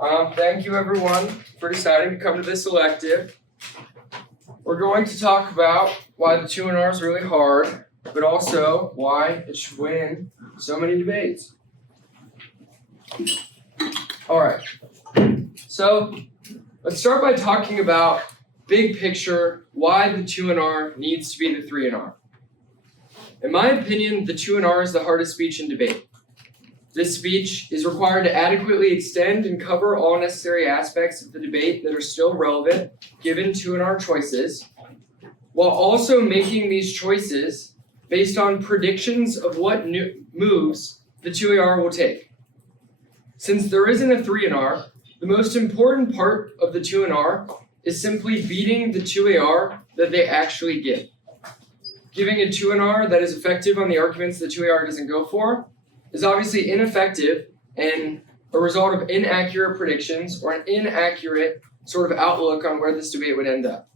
Thank you everyone for deciding to come to this elective. We're going to talk about why the 2NR is really hard, but also why it should win so many debates. Alright, so let's start by talking about big picture why the 2NR needs to be the 3NR. In my opinion, the 2NR is the hardest speech in debate. This speech is required to adequately extend and cover all necessary aspects of the debate that are still relevant given 2NR choices, while also making these choices based on predictions of what moves the 2AR will take. Since there isn't a 3NR, the most important part of the 2NR is simply beating the 2AR that they actually give. Giving a 2NR that is effective on the arguments the 2AR doesn't go for is obviously ineffective and a result of inaccurate predictions or an inaccurate sort of outlook on where this debate would end up.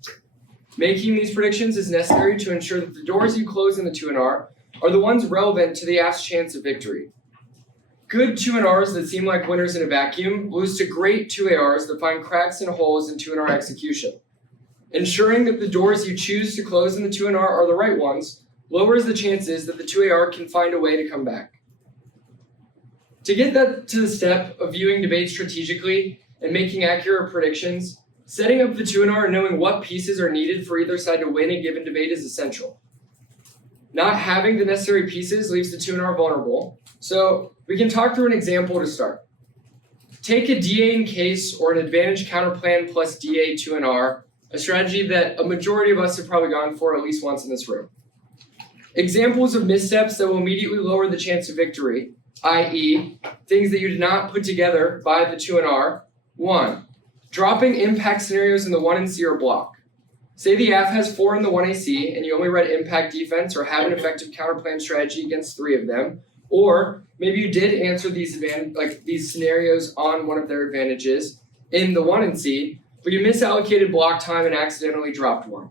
Making these predictions is necessary to ensure that the doors you close in the 2NR are the ones relevant to the AF's chance of victory. Good 2NRs that seem like winners in a vacuum lose to great 2ARs that find cracks and holes in 2NR execution. Ensuring that the doors you choose to close in the 2NR are the right ones lowers the chances that the 2AR can find a way to come back. To get that to the step of viewing debates strategically and making accurate predictions, setting up the 2NR and knowing what pieces are needed for either side to win a given debate is essential. Not having the necessary pieces leaves the 2NR vulnerable, so we can talk through an example to start. Take a DA in case or an advantage counterplan plus DA 2NR, a strategy that a majority of us have probably gone for at least once in this room. Examples of missteps that will immediately lower the chance of victory, i.e., things that you did not put together by the 2NR. 1. Dropping impact scenarios in the 1 and C or block. Say the AF has 4 in the 1AC and you only read impact defense or have an effective counterplan strategy against 3 of them, or maybe you did answer these scenarios on one of their advantages in the 1 and C, but you misallocated block time and accidentally dropped one.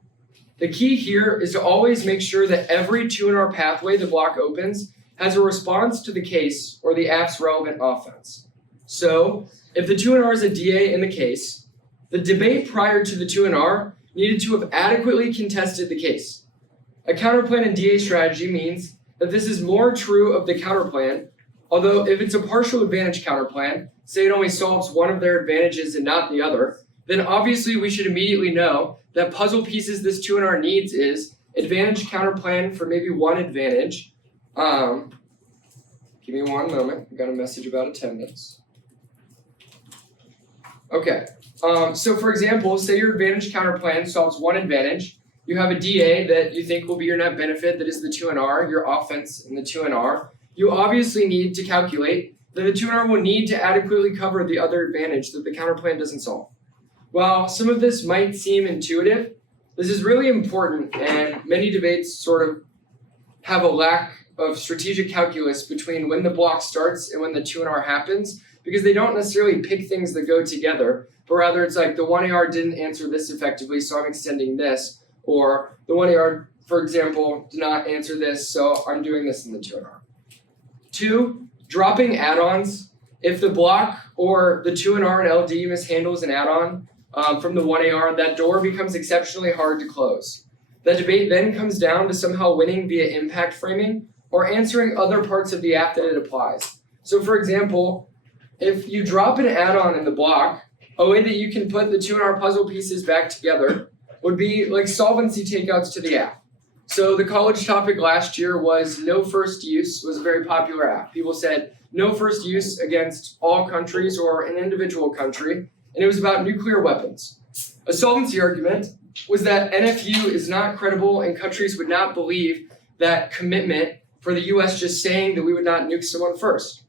The key here is to always make sure that every 2NR pathway the block opens has a response to the case or the AF's relevant offense. So, if the 2NR is a DA in the case, the debate prior to the 2NR needed to have adequately contested the case. A counterplan and DA strategy means that this is more true of the counterplan, although if it's a partial advantage counterplan, say it only solves one of their advantages and not the other, then obviously we should immediately know that puzzle pieces this 2NR needs is advantage counterplan for maybe one advantage. Give me one moment. I got a message about attendance. Okay. So for example, say your advantage counterplan solves one advantage. You have a DA that you think will be your net benefit, that is the 2NR, your offense in the 2NR. You obviously need to calculate that the 2NR will need to adequately cover the other advantage that the counterplan doesn't solve. While some of this might seem intuitive, this is really important, and many debates sort of have a lack of strategic calculus between when the block starts and when the 2NR happens, because they don't necessarily pick things that go together, but rather it's like the 1AR didn't answer this effectively, so I'm extending this, or the 1AR, for example, did not answer this, so I'm doing this in the 2NR. 2, dropping add-ons. If the block or the 2NR and LD mishandles an add-on from the 1AR, that door becomes exceptionally hard to close. The debate then comes down to somehow winning via impact framing or answering other parts of the AF that it applies. So for example, if you drop an add-on in the block, a way that you can put the 2NR puzzle pieces back together would be like solvency takeouts to the AF. So the college topic last year was no first use was a very popular AF. People said no first use against all countries or an individual country, and it was about nuclear weapons. A solvency argument was that NFU is not credible and countries would not believe that commitment for the US just saying that we would not nuke someone first.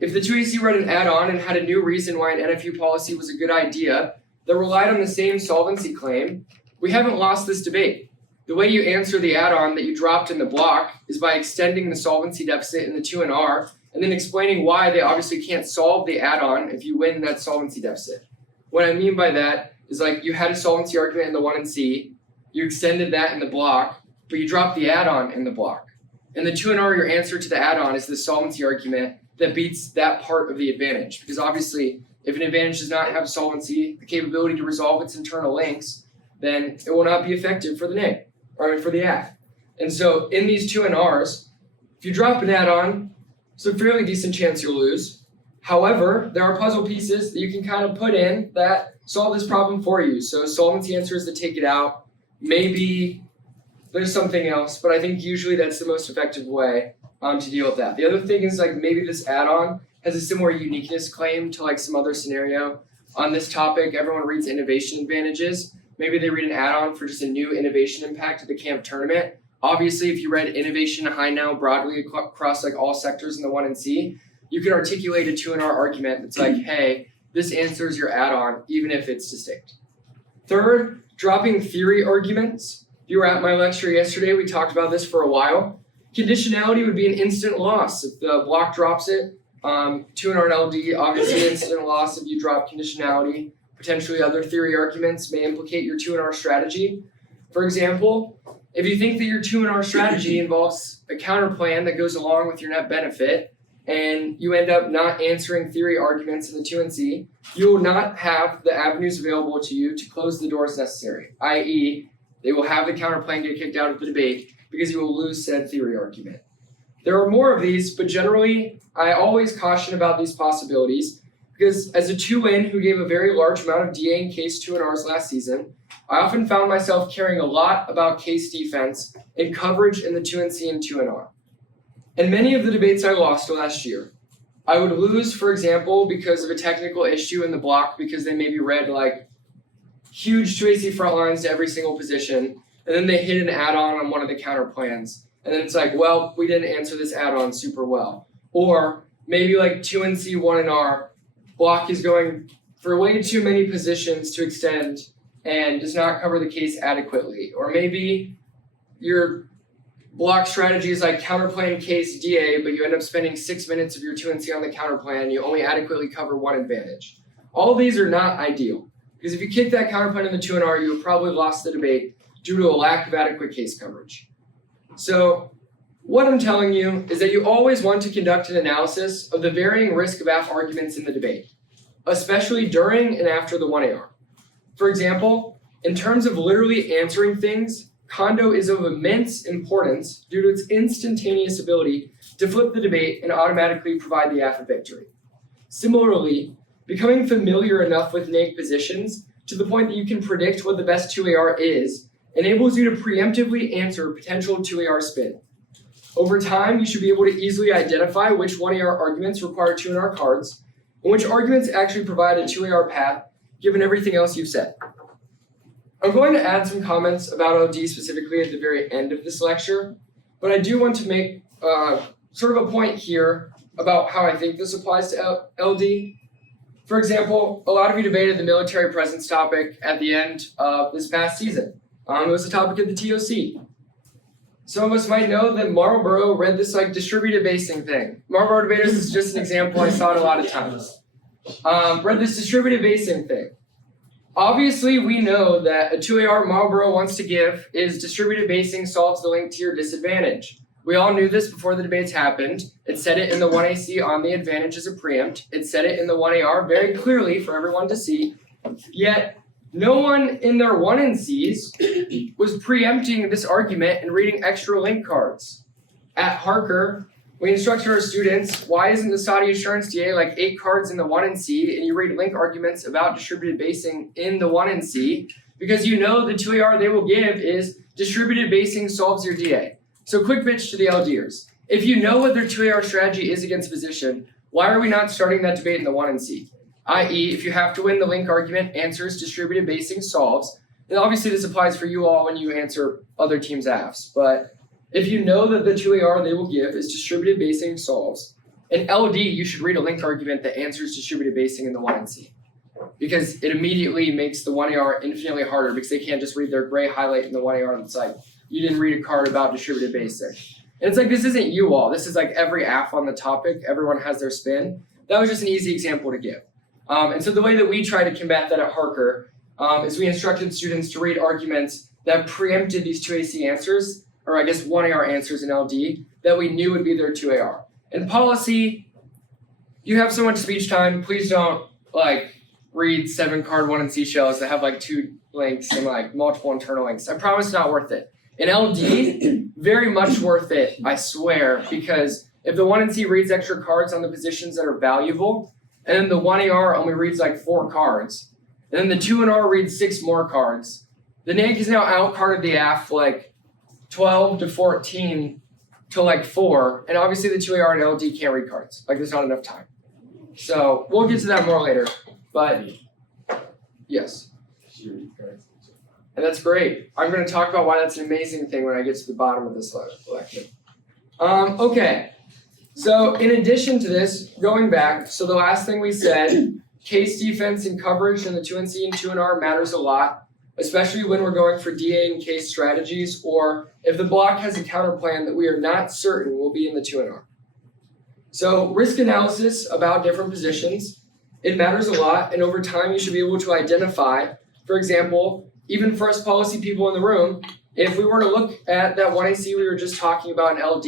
If the 2AC read an add-on and had a new reason why an NFU policy was a good idea that relied on the same solvency claim, we haven't lost this debate. The way you answer the add-on that you dropped in the block is by extending the solvency deficit in the 2NR and then explaining why they obviously can't solve the add-on if you win that solvency deficit. What I mean by that is like you had a solvency argument in the 1 and C, you extended that in the block, but you dropped the add-on in the block. And the 2NR, your answer to the add-on is the solvency argument that beats that part of the advantage, because obviously If an advantage does not have solvency, the capability to resolve its internal links, then it will not be effective for the add. And so in these 2 NRs, if you drop an add-on, it's a fairly decent chance you'll lose. However, there are puzzle pieces that you can kind of put in that solve this problem for you. So solvency answers that take it out. Maybe there's something else, but I think usually that's the most effective way to deal with that. The other thing is like maybe this add-on has a similar uniqueness claim to like some other scenario. On this topic, everyone reads innovation advantages. Maybe they read an add-on for just a new innovation impact at the camp tournament. Obviously, if you read innovation high now broadly across like all sectors in the 1 and C, you can articulate a 2 NR argument that's like, hey, this answers your add-on even if it's distinct. Third, dropping theory arguments. If you were at my lecture yesterday, we talked about this for a while. Conditionality would be an instant loss if the block drops it. 2 NR and LD, obviously instant loss if you drop conditionality. Potentially other theory arguments may implicate your 2 NR strategy. For example, if you think that your 2 NR strategy involves a counterplan that goes along with your net benefit, and you end up not answering theory arguments in the 2 and C, you will not have the avenues available to you to close the doors necessary, i.e., they will have the counterplan get kicked out of the debate because you will lose said theory argument. There are more of these, but generally, I always caution about these possibilities because as a 2N who gave a very large amount of DA in case 2 NRs last season, I often found myself caring a lot about case defense and coverage in the 2 and C and 2 NR. In many of the debates I lost last year, I would lose, for example, because of a technical issue in the block because they maybe read like huge 2AC front lines to every single position, and then they hit an add-on on one of the counter plans. And then it's like, well, we didn't answer this add-on super well. Or maybe like 2 and C, 1 and R, block is going for way too many positions to extend and does not cover the case adequately. Or maybe your block strategy is like counterplan case DA, but you end up spending 6 minutes of your 2 and C on the counterplan, you only adequately cover one advantage. All these are not ideal, because if you kick that counterplan in the 2 and R, you have probably lost the debate due to a lack of adequate case coverage. So what I'm telling you is that you always want to conduct an analysis of the varying risk of AF arguments in the debate, especially during and after the 1AR. For example, in terms of literally answering things, Condo is of immense importance due to its instantaneous ability to flip the debate and automatically provide the AF a victory. Similarly, becoming familiar enough with neg positions to the point that you can predict what the best 2AR is enables you to preemptively answer potential 2AR spin. Over time, you should be able to easily identify which 1AR arguments require 2 NR cards and which arguments actually provide a 2AR path given everything else you've said. I'm going to add some comments about LD specifically at the very end of this lecture, but I do want to make sort of a point here about how I think this applies to LD. For example, a lot of you debated the military presence topic at the end of this past season. It was the topic of the TOC. Some of us might know that Marlboro read this like distributed basing thing. Marlboro debaters is just an example, I saw it a lot of times. Read this distributed basing thing. Obviously, we know that a 2AR Marlboro wants to give is distributed basing solves the link to your disadvantage. We all knew this before the debates happened. It said it in the 1AC on the advantage as a preempt. It said it in the 1AR very clearly for everyone to see. Yet, no one in their 1 and Cs was preempting this argument and reading extra link cards. At Harker, we instructed our students, why isn't the Saudi Assurance DA like 8 cards in the 1 and C and you read link arguments about distributed basing in the 1 and C? Because you know the 2AR they will give is distributed basing solves your DA. So quick pitch to the LDers. If you know what their 2AR strategy is against position, why are we not starting that debate in the 1 and C? I.e., if you have to win the link argument, answers distributed basing solves. And obviously this applies for you all when you answer other teams' AFs. But if you know that the 2AR they will give is distributed basing solves, in LD you should read a link argument that answers distributed basing in the 1 and C. Because it immediately makes the 1AR infinitely harder because they can't just read their gray highlight in the 1AR that's like, you didn't read a card about distributed basing. And it's like, this isn't you all. This is like every AF on the topic. Everyone has their spin. That was just an easy example to give. And so the way that we try to combat that at Harker is we instructed students to read arguments that preempted these 2AC answers, or I guess 1AR answers in LD, that we knew would be their 2AR. In policy, you have so much speech time. Please don't like read 7 card 1 and C shells that have like 2 links and like multiple internal links. I promise not worth it. In LD, very much worth it, I swear, because if the 1 and C reads extra cards on the positions that are valuable, and then the 1AR only reads like 4 cards, and then the 2NR reads 6 more cards, the NANC has now outcarded the AF like 12 to 14 to like 4, and obviously the 2AR and LD can't read cards. Like there's not enough time. So we'll get to that more later, but yes. And that's great. I'm going to talk about why that's an amazing thing when I get to the bottom of this lecture. Okay, so in addition to this, going back, so the last thing we said, case defense and coverage in the 2NC and 2NR matters a lot, especially when we're going for DA and case strategies, or if the block has a counter plan that we are not certain will be in the 2NR. So risk analysis about different positions, it matters a lot, and over time you should be able to identify, for example, even for us policy people in the room, if we were to look at that 1AC we were just talking about in LD,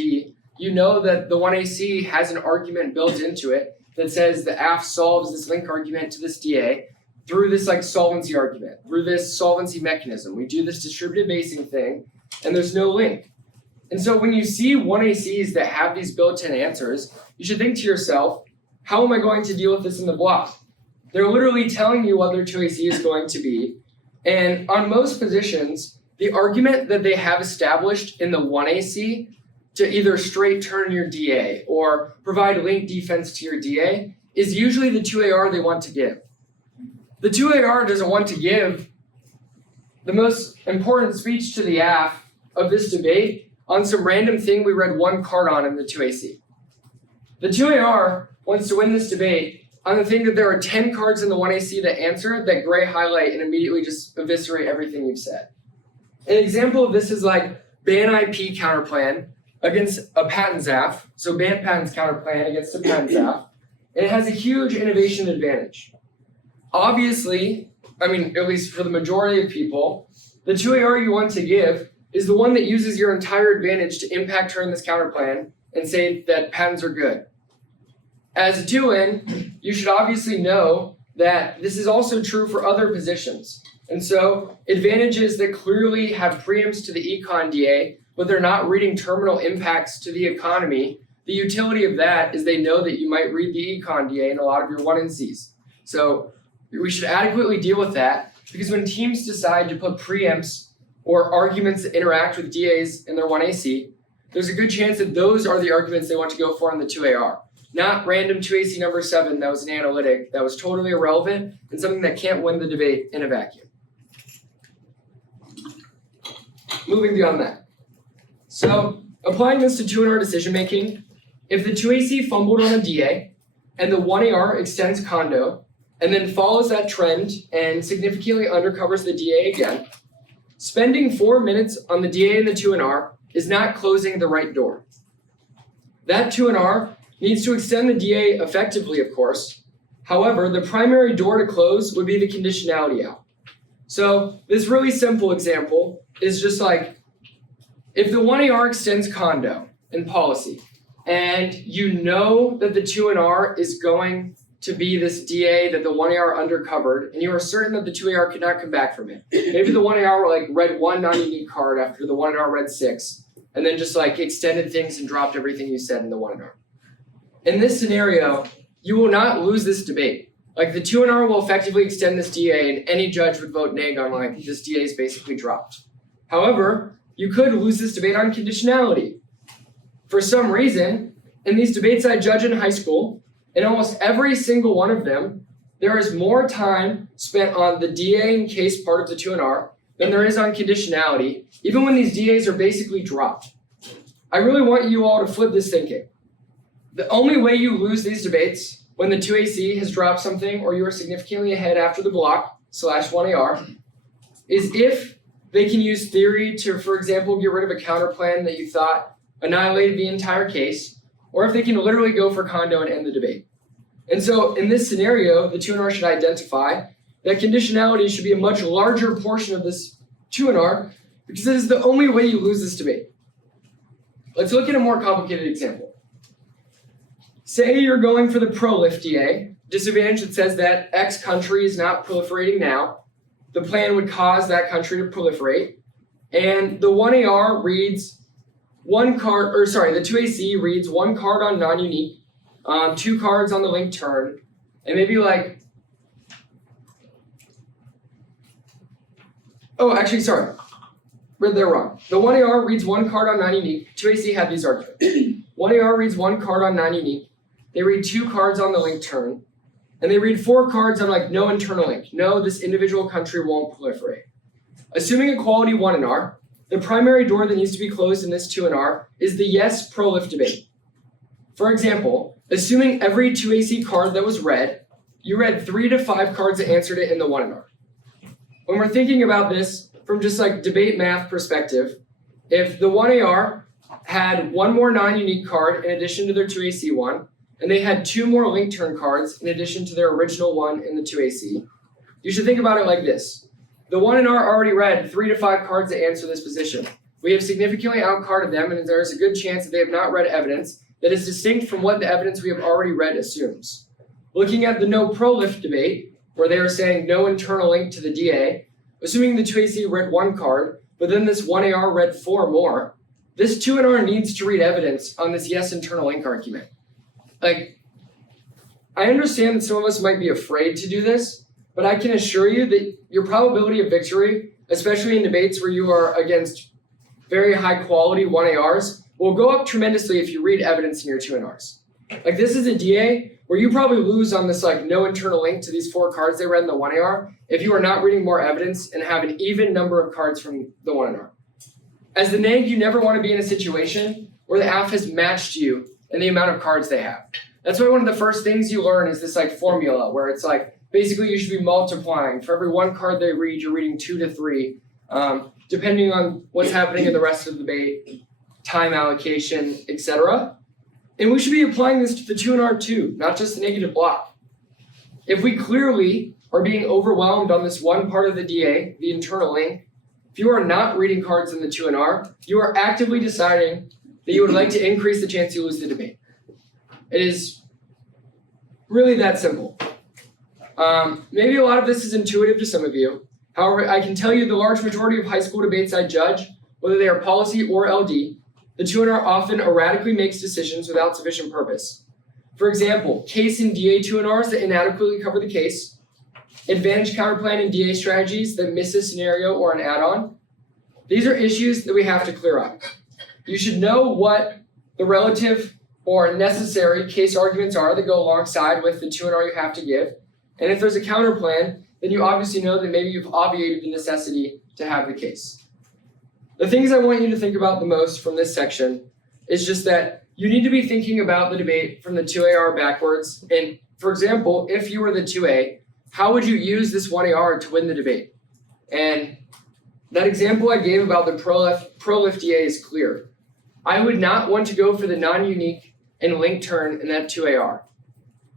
you know that the 1AC has an argument built into it that says the AF solves this link argument to this DA through this like solvency argument, through this solvency mechanism. We do this distributed basing thing, and there's no link. And so when you see 1ACs that have these built-in answers, you should think to yourself, how am I going to deal with this in the block? They're literally telling you what their 2AC is going to be. And on most positions, the argument that they have established in the 1AC to either straight turn your DA or provide link defense to your DA is usually the 2AR they want to give. The 2AR doesn't want to give the most important speech to the AF of this debate on some random thing we read 1 card on in the 2AC. The 2AR wants to win this debate on the thing that there are 10 cards in the 1AC that answer that gray highlight and immediately just eviscerate everything you've said. An example of this is like ban IP counterplan against a patent ZAF, so ban patents counterplan against a patent ZAF, and it has a huge innovation advantage. Obviously, I mean, at least for the majority of people, the 2AR you want to give is the one that uses your entire advantage to impact turn this counterplan and say that patents are good. As a 2N, you should obviously know that this is also true for other positions. And so advantages that clearly have preempts to the econ DA, but they're not reading terminal impacts to the economy, the utility of that is they know that you might read the econ DA in a lot of your 1NCs. So we should adequately deal with that, because when teams decide to put preempts or arguments that interact with DAs in their 1AC, there's a good chance that those are the arguments they want to go for in the 2AR. Not random 2AC number 7 that was an analytic that was totally irrelevant and something that can't win the debate in a vacuum. Moving beyond that. So applying this to 2NR decision making, if the 2AC fumbled on a DA and the 1AR extends condo and then follows that trend and significantly undercovers the DA again, spending 4 minutes on the DA and the 2NR is not closing the right door. That 2NR needs to extend the DA effectively, of course. However, the primary door to close would be the conditionality out. So this really simple example is just like, if the 1AR extends condo in policy, and you know that the 2NR is going to be this DA that the 1AR undercovered, and you are certain that the 2AR could not come back from it. Maybe the 1AR like read 1 non-unique card after the 1AR read 6, and then just like extended things and dropped everything you said in the 1AR. In this scenario, you will not lose this debate. Like the 2NR will effectively extend this DA, and any judge would vote neg on like this DA is basically dropped. However, you could lose this debate on conditionality. For some reason, in these debates I judge in high school, in almost every single one of them, there is more time spent on the DA and case part of the 2NR than there is on conditionality, even when these DAs are basically dropped. I really want you all to flip this thinking. The only way you lose these debates when the 2AC has dropped something or you are significantly ahead after the block /1AR is if they can use theory to, for example, get rid of a counterplan that you thought annihilated the entire case, or if they can literally go for condo and end the debate. And so in this scenario, the 2NR should identify that conditionality should be a much larger portion of this 2NR because this is the only way you lose this debate. Let's look at a more complicated example. Say you're going for the pro-lift DA disadvantage that says that X country is not proliferating now. The plan would cause that country to proliferate. And the 1AR reads the 2AC reads one card on non-unique, 2 cards on the linked turn, and maybe like, read there wrong. The 1AR reads 1 card on non-unique. 2AC had these arguments. 1AR reads 1 card on non-unique. They read 2 cards on the linked turn. And they read 4 cards on like no internal link. No, this individual country won't proliferate. Assuming equality 1 and R, the primary door that needs to be closed in this 2 and R is the yes prolif debate. For example, assuming every 2AC card that was read, you read 3 to 5 cards that answered it in the 1 and R. When we're thinking about this from just like debate math perspective, if the 1AR had 1 more non-unique card in addition to their 2AC one, and they had 2 more link turn cards in addition to their original one in the 2AC, you should think about it like this. The 1 and R already read 3 to 5 cards that answer this position. We have significantly outcarded them, and there is a good chance that they have not read evidence that is distinct from what the evidence we have already read assumes. Looking at the no prolif debate, where they are saying no internal link to the DA, assuming the 2AC read 1 card, but then this 1AR read 4 more, this 2 and R needs to read evidence on this yes internal link argument. Like, I understand that some of us might be afraid to do this, but I can assure you that your probability of victory, especially in debates where you are against very high quality 1ARs, will go up tremendously if you read evidence in your 2 and Rs. Like, this is a DA where you probably lose on this like no internal link to these 4 cards they read in the 1AR if you are not reading more evidence and have an even number of cards from the 1R. As the neg, you never want to be in a situation where the AF has matched you in the amount of cards they have. That's why one of the first things you learn is this like formula where it's like basically you should be multiplying. For every 1 card they read, you're reading 2 to 3, depending on what's happening in the rest of the debate, time allocation, etc. And we should be applying this to the 2 and R too, not just the negative block. If we clearly are being overwhelmed on this one part of the DA, the internal link, if you are not reading cards in the 2 and R, you are actively deciding that you would like to increase the chance you lose the debate. It is really that simple. Maybe a lot of this is intuitive to some of you. However, I can tell you the large majority of high school debates I judge, whether they are policy or LD, the 2 and R often erratically makes decisions without sufficient purpose. For example, case and DA 2 and Rs that inadequately cover the case, advantage counterplan and DA strategies that miss a scenario or an add-on. These are issues that we have to clear up. You should know what the relative or necessary case arguments are that go alongside with the 2 and R you have to give. And if there's a counterplan, then you obviously know that maybe you've obviated the necessity to have the case. The things I want you to think about the most from this section is just that you need to be thinking about the debate from the 2AR backwards. And for example, if you were the 2A, how would you use this 1AR to win the debate? And that example I gave about the pro-lift DA is clear. I would not want to go for the non-unique and link turn in that 2AR.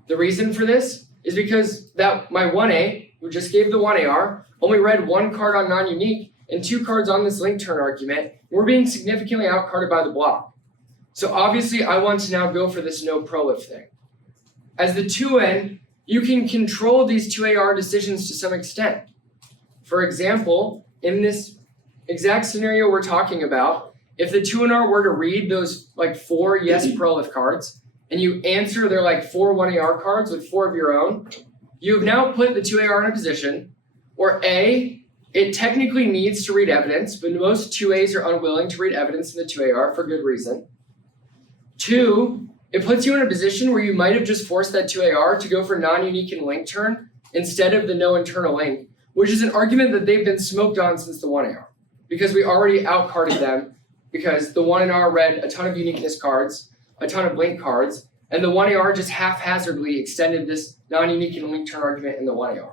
The reason for this is because that my 1A, who just gave the 1AR, only read 1 card on non-unique and 2 cards on this link turn argument. We're being significantly outcarded by the block. So obviously I want to now go for this no pro-lift thing. As the 2N, you can control these 2AR decisions to some extent. For example, in this exact scenario we're talking about, if the 2 and R were to read those like 4 yes prolif cards, and you answer their like 4 1AR cards with 4 of your own, you've now put the 2AR in a position where A, it technically needs to read evidence, but most 2As are unwilling to read evidence in the 2AR for good reason. 2, it puts you in a position where you might have just forced that 2AR to go for non-unique and link turn instead of the no internal link, which is an argument that they've been smoked on since the 1AR, because we already outcarded them because the 1AR read a ton of uniqueness cards, a ton of link cards, and the 1AR just haphazardly extended this non-unique and link turn argument in the 1AR.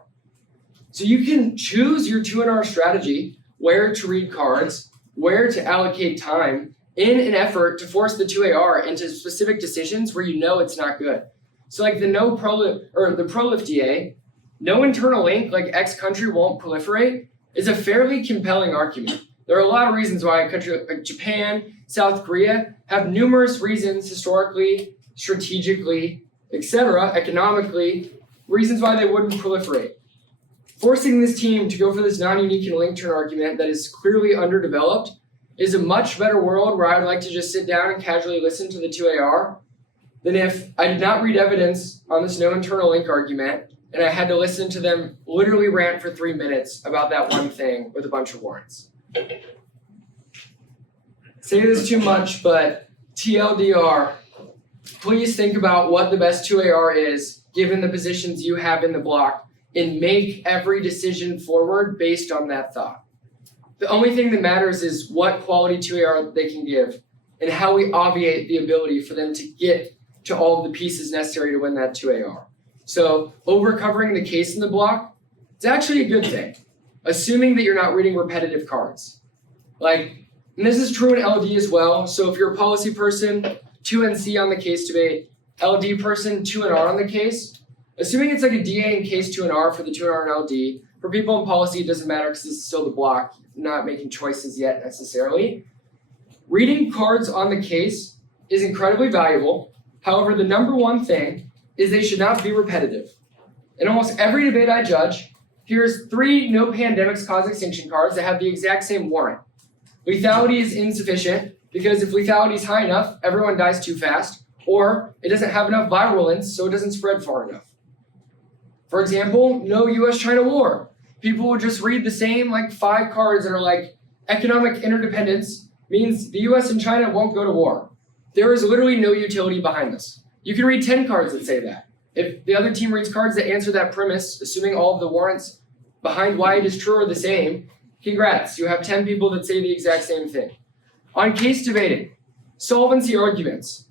So you can choose your 2 and R strategy, where to read cards, where to allocate time, in an effort to force the 2AR into specific decisions where you know it's not good. So like the no prolif or the prolif DA, no internal link like X country won't proliferate is a fairly compelling argument. There are a lot of reasons why a country like Japan, South Korea have numerous reasons historically, strategically, etc., economically, reasons why they wouldn't proliferate. Forcing this team to go for this non-unique and linked turn argument that is clearly underdeveloped is a much better world where I would like to just sit down and casually listen to the 2AR than if I did not read evidence on this no internal link argument and I had to listen to them literally rant for 3 minutes about that one thing with a bunch of warrants. Say this too much, but TLDR, please think about what the best 2AR is given the positions you have in the block and make every decision forward based on that thought. The only thing that matters is what quality 2AR they can give and how we obviate the ability for them to get to all of the pieces necessary to win that 2AR. So over-covering the case in the block, it's actually a good thing, assuming that you're not reading repetitive cards. And this is true in LD as well. So if you're a policy person, 2NC on the case debate, LD person, 2NR on the case, assuming it's like a DA in case 2NR for the 2NR and LD, for people in policy, it doesn't matter because this is still the block, not making choices yet necessarily. Reading cards on the case is incredibly valuable. However, the number one thing is they should not be repetitive. In almost every debate I judge, here's 3 no pandemics cause extinction cards that have the exact same warrant. Lethality is insufficient because if lethality is high enough, everyone dies too fast, or it doesn't have enough virulence, so it doesn't spread far enough. For example, no US-China war. People will just read the same 5 cards that are economic interdependence means the US and China won't go to war. There is literally no utility behind this. You can read 10 cards that say that. If the other team reads cards that answer that premise, assuming all of the warrants behind why it is true are the same, congrats, you have 10 people that say the exact same thing. On case debating, solvency arguments.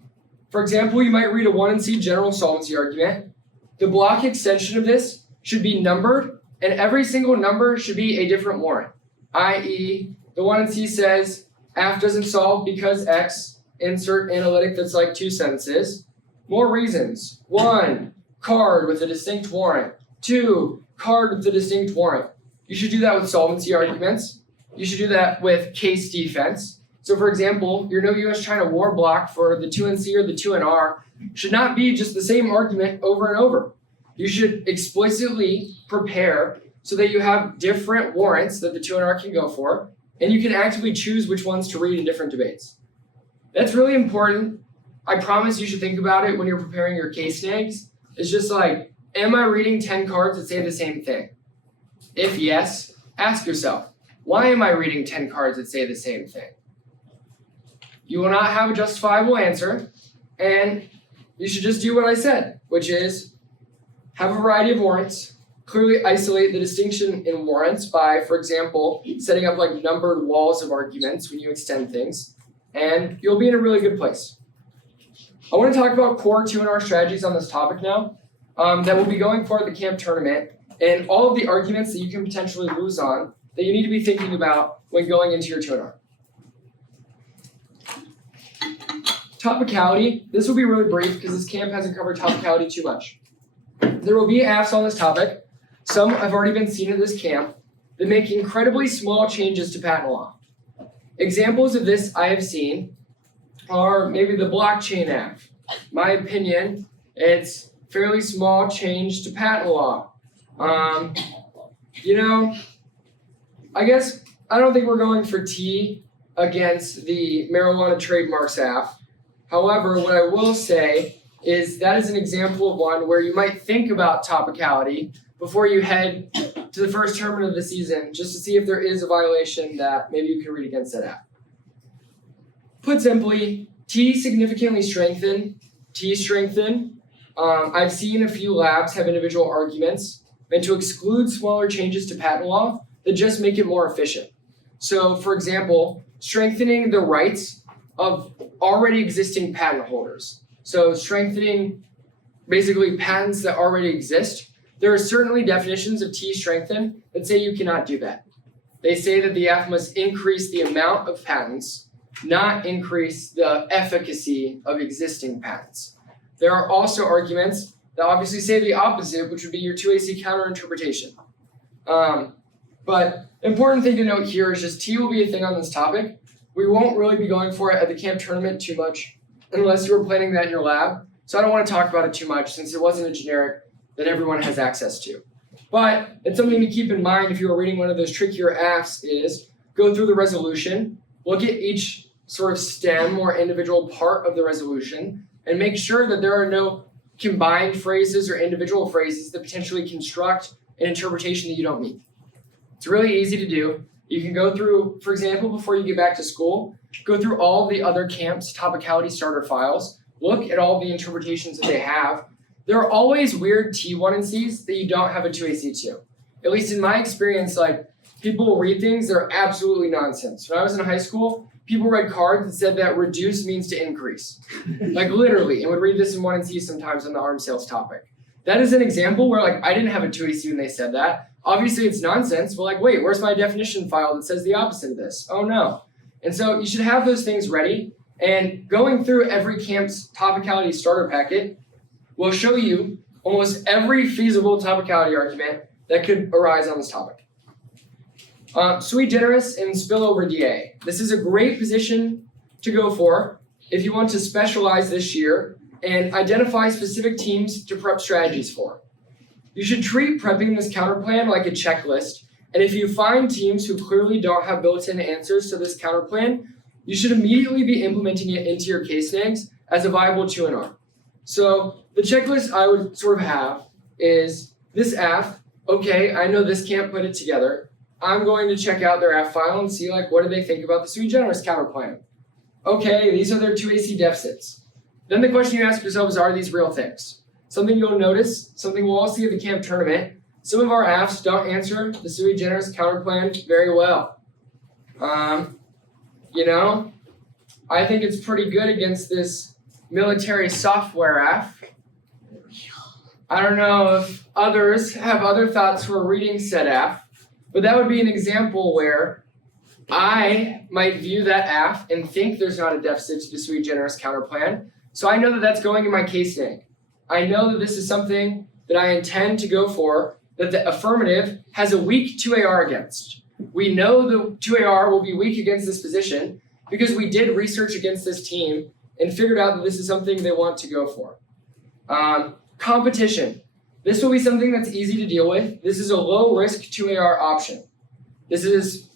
For example, you might read a 1NC general solvency argument. The block extension of this should be numbered, and every single number should be a different warrant, i.e., the 1NC says, AF doesn't solve because X, insert analytic that's 2 sentences. More reasons. 1, card with a distinct warrant. 2, card with a distinct warrant. You should do that with solvency arguments. You should do that with case defense. So for example, your no US-China war block for the 2NC or the 2NR should not be just the same argument over and over. You should explicitly prepare so that you have different warrants that the 2NR can go for, and you can actively choose which ones to read in different debates. That's really important. I promise you should think about it when you're preparing your case snags. It's just am I reading 10 cards that say the same thing? If yes, ask yourself, why am I reading 10 cards that say the same thing? You will not have a justifiable answer, and you should just do what I said, which is have a variety of warrants, clearly isolate the distinction in warrants by, for example, setting up numbered walls of arguments when you extend things, and you'll be in a really good place. I want to talk about core 2NR strategies on this topic now that we'll be going for at the camp tournament and all of the arguments that you can potentially lose on that you need to be thinking about when going into your 2NR. Topicality. This will be really brief because this camp hasn't covered topicality too much. There will be AFs on this topic. Some have already been seen at this camp that make incredibly small changes to patent law. Examples of this I have seen are maybe the blockchain AF. My opinion, it's fairly small change to patent law. I guess I don't think we're going for T against the marijuana trademarks AF. However, what I will say is that is an example of one where you might think about topicality before you head to the first tournament of the season just to see if there is a violation that maybe you can read against that AF. Put simply, T significantly strengthen, T strengthen. I've seen a few labs have individual arguments meant to exclude smaller changes to patent law that just make it more efficient. So for example, strengthening the rights of already existing patent holders. So strengthening basically patents that already exist. There are certainly definitions of T strengthen that say you cannot do that. They say that the AF must increase the amount of patents, not increase the efficacy of existing patents. There are also arguments that obviously say the opposite, which would be your 2AC counterinterpretation. But important thing to note here is just T will be a thing on this topic. We won't really be going for it at the camp tournament too much unless you were planning that in your lab. So I don't want to talk about it too much since it wasn't a generic that everyone has access to. But it's something to keep in mind if you are reading one of those trickier AFs is go through the resolution, look at each sort of stem or individual part of the resolution, and make sure that there are no combined phrases or individual phrases that potentially construct an interpretation that you don't mean. It's really easy to do. You can go through, for example, before you get back to school, go through all the other camps' Topicality starter files, look at all the interpretations that they have. There are always weird T1 and Cs that you don't have a 2AC2. At least in my experience, like people will read things that are absolutely nonsense. When I was in high school, people read cards that said that reduce means to increase. Like literally, and would read this in 1 and C sometimes on the arms sales topic. That is an example where like I didn't have a 2AC when they said that. Obviously it's nonsense, but like, wait, where's my definition file that says the opposite of this? Oh no. And so you should have those things ready, and going through every camp's Topicality starter packet will show you almost every feasible topicality argument that could arise on this topic. Sui generis and spillover DA. This is a great position to go for if you want to specialize this year and identify specific teams to prep strategies for. You should treat prepping this counterplan like a checklist, and if you find teams who clearly don't have built-in answers to this counterplan, you should immediately be implementing it into your case names as a viable 2NR. So the checklist I would sort of have is this AF, okay, I know this camp put it together. I'm going to check out their AF file and see like what do they think about the sui generis counterplan. Okay, these are their 2AC deficits. Then the question you ask yourself is, are these real things? Something you'll notice, something we'll all see at the camp tournament, some of our AFs don't answer the sui generis counterplan very well. I think it's pretty good against this military software AF. I don't know if others have other thoughts for reading said AF, but that would be an example where I might view that AF and think there's not a deficit to the sui generis counterplan, so I know that that's going in my case name. I know that this is something that I intend to go for, that the affirmative has a weak 2AR against. We know the 2AR will be weak against this position because we did research against this team and figured out that this is something they want to go for. Competition. This will be something that's easy to deal with. This is a low-risk 2AR option. This is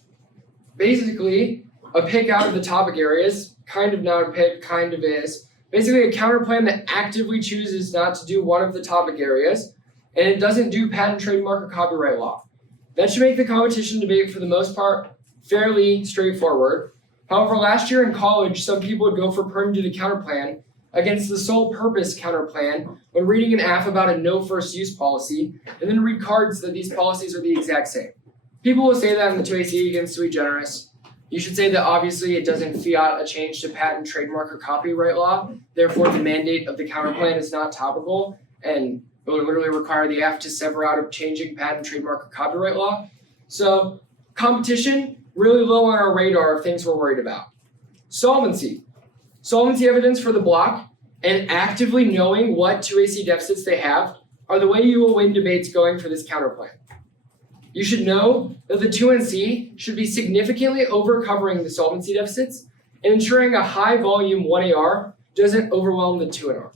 basically a pick out of the topic areas, kind of not a pick, kind of is. Basically a counterplan that actively chooses not to do one of the topic areas, and it doesn't do patent, trademark, or copyright law. That should make the competition debate, for the most part, fairly straightforward. However, last year in college, some people would go for perm duty counterplan against the sole purpose counterplan when reading an AF about a no first use policy, and then read cards that these policies are the exact same. People will say that in the 2AC against sui generis. You should say that obviously it doesn't fiat a change to patent, trademark, or copyright law. Therefore, the mandate of the counterplan is not topical, and it would literally require the AF to sever out of changing patent, trademark, or copyright law. So competition, really low on our radar of things we're worried about. Solvency. Solvency evidence for the block and actively knowing what 2AC deficits they have are the way you will win debates going for this counterplan. You should know that the 2NC should be significantly over-covering the solvency deficits and ensuring a high volume 1AR doesn't overwhelm the 2NR.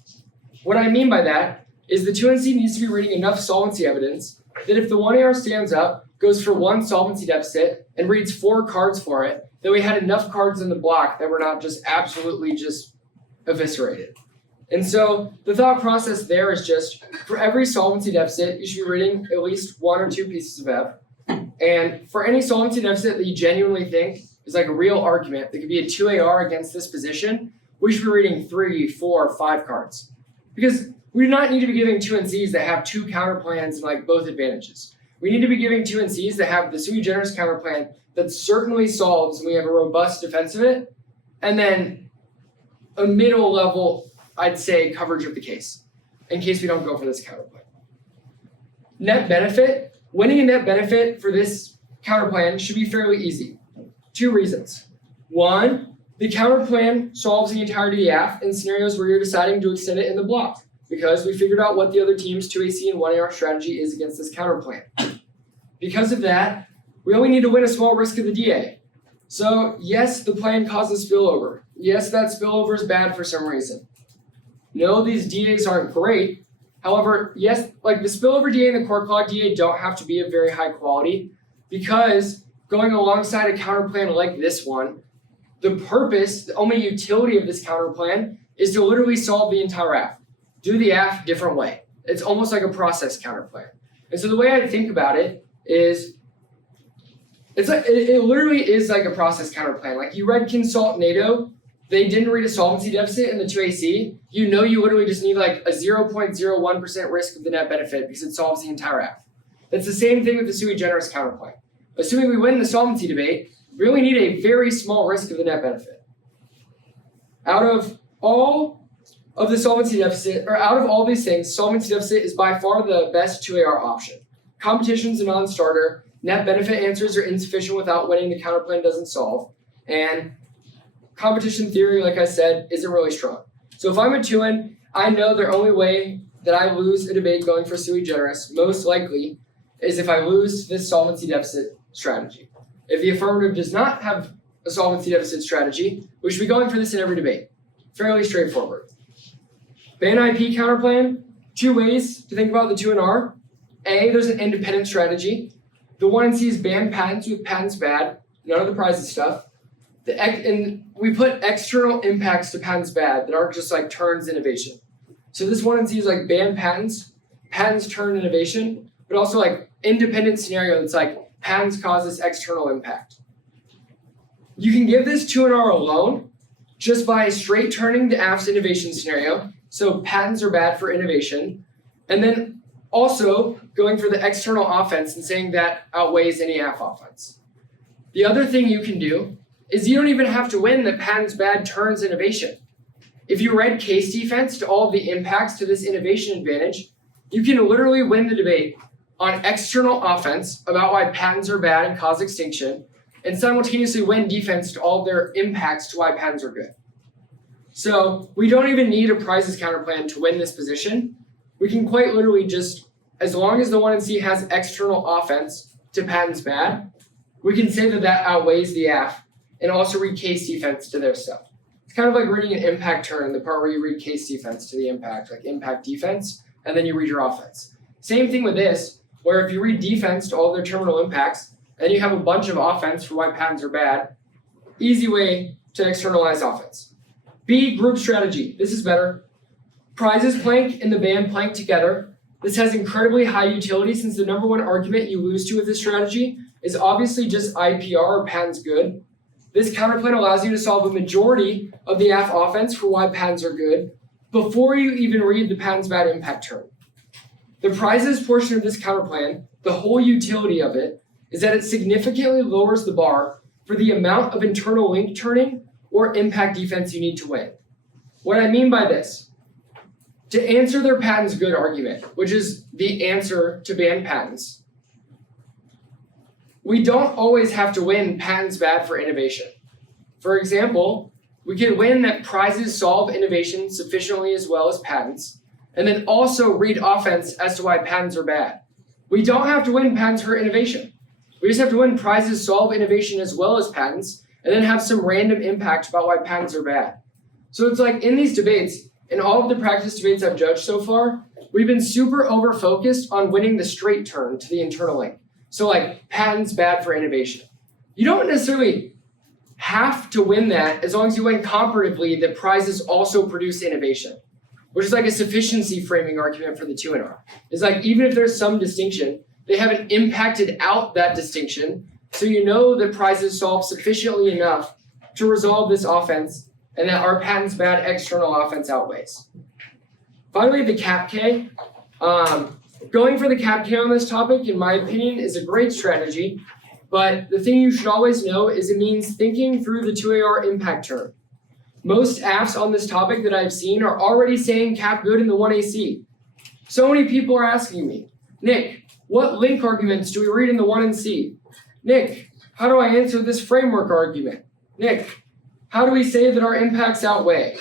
What I mean by that is the 2NC needs to be reading enough solvency evidence that if the 1AR stands up, goes for one solvency deficit, and reads 4 cards for it, then we had enough cards in the block that were not just absolutely just eviscerated. And so the thought process there is just, for every solvency deficit, you should be reading at least 1 or 2 pieces of F. And for any solvency deficit that you genuinely think is like a real argument that could be a 2AR against this position, we should be reading 3, 4, 5 cards. Because we do not need to be giving 2NCs that have 2 counterplans and like both advantages. We need to be giving 2NCs that have the sui generis counterplan that certainly solves and we have a robust defense of it, and then a middle level, I'd say, coverage of the case in case we don't go for this counterplan. Net benefit. Winning a net benefit for this counterplan should be fairly easy. 2 reasons. 1, the counterplan solves the entirety of the AF in scenarios where you're deciding to extend it in the block, because we figured out what the other team's 2AC and 1AR strategy is against this counterplan. Because of that, we only need to win a small risk of the DA. So yes, the plan causes spillover. Yes, that spillover is bad for some reason. No, these DAs aren't great, However, yes, like the spillover DA and the core clock DA don't have to be of very high quality, because going alongside a counterplan like this one, the purpose, the only utility of this counterplan is to literally solve the entire AF. Do the AF different way. It's almost like a process counterplan. And so the way I think about it is, it literally is like a process counterplan. Like you read Consult NATO, they didn't read a solvency deficit in the 2AC. You know you literally just need like a 0.01% risk of the net benefit because it solves the entire AF. That's the same thing with the sui generis counterplan. Assuming we win the solvency debate, we only need a very small risk of the net benefit. Out of all of the solvency deficit, or out of all these things, solvency deficit is by far the best 2AR option. Competition's a non-starter. Net benefit answers are insufficient without winning. The counterplan doesn't solve. And competition theory, like I said, isn't really strong. So if I'm a 2N, I know the only way that I lose a debate going for sui generis, most likely, is if I lose this solvency deficit strategy. If the affirmative does not have a solvency deficit strategy, we should be going for this in every debate. Fairly straightforward. Ban IP counterplan, two ways to think about the 2NR. A, there's an independent strategy. The 1NC is ban patents with patents bad, none of the prizes stuff. And we put external impacts to patents bad that aren't just like turns innovation. So this 1NC is like ban patents, patents turn innovation, but also like independent scenario that's like patents cause this external impact. You can give this 2NR alone just by straight turning the AF's innovation scenario. So patents are bad for innovation. And then also going for the external offense and saying that outweighs any AF offense. The other thing you can do is you don't even have to win that patents bad turns innovation. If you read case defense to all of the impacts to this innovation advantage, you can literally win the debate on external offense about why patents are bad and cause extinction, and simultaneously win defense to all of their impacts to why patents are good. So we don't even need a prizes counterplan to win this position. We can quite literally just, as long as the 1NC has external offense to patents bad, we can say that that outweighs the AF and also read case defense to their stuff. It's kind of like reading an impact turn, the part where you read case defense to the impact, like impact defense, and then you read your offense. Same thing with this, where if you read defense to all their terminal impacts, and you have a bunch of offense for why patents are bad, easy way to externalize offense. B, group strategy. This is better. Prizes plank and the ban plank together. This has incredibly high utility since the number one argument you lose to with this strategy is obviously just IPR or patents good. This counterplan allows you to solve a majority of the AF offense for why patents are good before you even read the patents bad impact term. The prizes portion of this counterplan, the whole utility of it, is that it significantly lowers the bar for the amount of internal link turning or impact defense you need to win. What I mean by this, to answer their patents good argument, which is the answer to ban patents, we don't always have to win patents bad for innovation. For example, we could win that prizes solve innovation sufficiently as well as patents, and then also read offense as to why patents are bad. We don't have to win patents for innovation. We just have to win prizes solve innovation as well as patents, and then have some random impact about why patents are bad. So it's like in these debates, in all of the practice debates I've judged so far, we've been super over-focused on winning the straight turn to the internal link. So like patents bad for innovation. You don't necessarily have to win that as long as you win comparatively that prizes also produce innovation, which is like a sufficiency framing argument for the 2NR. It's like even if there's some distinction, they haven't impacted out that distinction, so you know that prizes solve sufficiently enough to resolve this offense and that our patents bad external offense outweighs. Finally, the cap K. Going for the cap K on this topic, in my opinion, is a great strategy, but the thing you should always know is it means thinking through the 2AR impact term. Most AFs on this topic that I've seen are already saying cap good in the 1AC. So many people are asking me, Nick, what link arguments do we read in the 1NC? Nick, how do I answer this framework argument? Nick, how do we say that our impacts outweigh?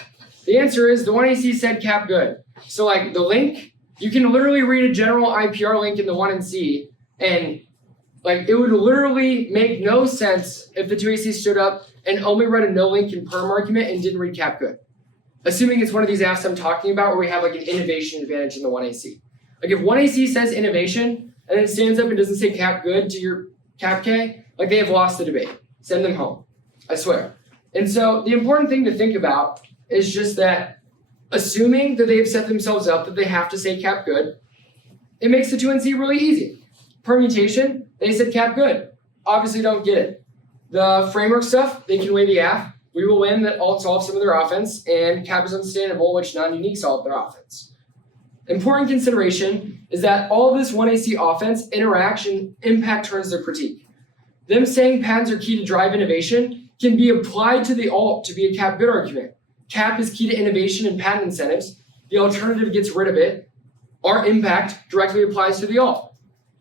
The answer is the 1AC said cap good. So like the link, you can literally read a general IPR link in the 1NC, and like it would literally make no sense if the 2AC stood up and only read a no link in perm argument and didn't read cap good. assuming it's one of these Fs I'm talking about where we have like an innovation advantage in the 1AC. Like if 1AC says innovation and then it stands up and doesn't say cap good to your cap K, like they have lost the debate. Send them home, I swear. And so the important thing to think about is just that assuming that they've set themselves up that they have to say cap good, it makes the 2NC really easy. Permutation, they said cap good. Obviously don't get it. The framework stuff, they can weigh the AF. We will win that alt solves some of their offense, and cap is unsustainable, which non-unique solve their offense. Important consideration is that all of this 1AC offense interaction impact turns their critique. Them saying patents are key to drive innovation can be applied to the alt to be a cap good argument. Cap is key to innovation and patent incentives. The alternative gets rid of it. Our impact directly applies to the alt.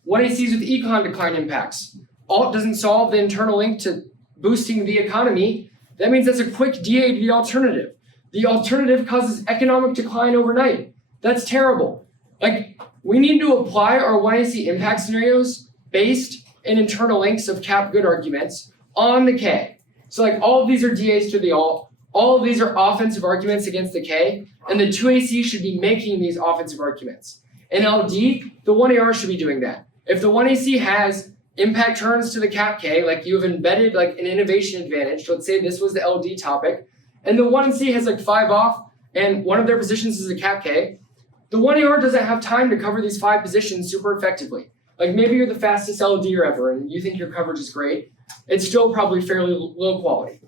1ACs with econ decline impacts. Alt doesn't solve the internal link to boosting the economy. That means that's a quick DA to the alternative. The alternative causes economic decline overnight. That's terrible. Like, we need to apply our 1AC impact scenarios based in internal links of cap good arguments on the K. So like all of these are DAs to the alt. All of these are offensive arguments against the K, and the 2AC should be making these offensive arguments. In LD, the 1AR should be doing that. If the 1AC has impact turns to the cap K, like you have embedded like an innovation advantage, let's say this was the LD topic, and the 1C has like 5 off, and one of their positions is a cap K, the 1AR doesn't have time to cover these 5 positions super effectively. Like maybe you're the fastest LDer ever and you think your coverage is great. It's still probably fairly low quality.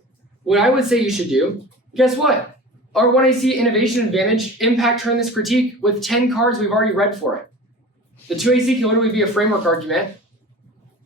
What I would say you should do, guess what? Our 1AC innovation advantage impact turn this critique with 10 cards we've already read for it. The 2AC can literally be a framework argument.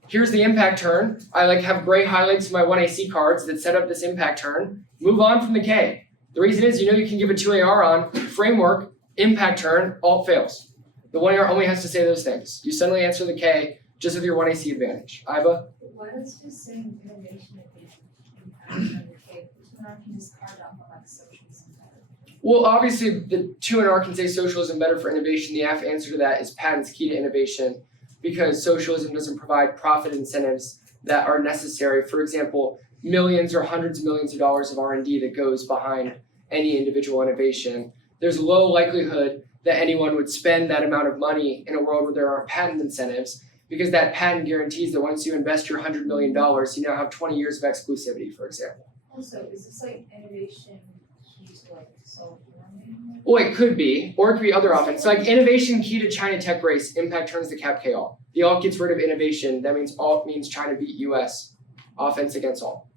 Here's the impact turn. I like have gray highlights in my 1AC cards that set up this impact turn. Move on from the K. The reason is you can give a 2AR on framework, impact turn, alt fails. The 1AR only has to say those things. You suddenly answer the K just with your 1AC advantage. Iva? Why does just saying innovation advantage impact turn the K? Can just carve out more like socialism better? Well, obviously the 2NR can say socialism better for innovation. The F answer to that is patents key to innovation because socialism doesn't provide profit incentives that are necessary. For example, millions or hundreds of millions of dollars of R&D that goes behind any individual innovation. There's low likelihood that anyone would spend that amount of money in a world where there are patent incentives because that patent guarantees that once you invest your $100 million, you now have 20 years of exclusivity, for example. Also, is this like innovation key to like solve warming? Well, it could be, or it could be other offense. So like innovation key to China tech race, impact turns the cap K alt. The alt gets rid of innovation. That means alt means China beat US. Offense against alt.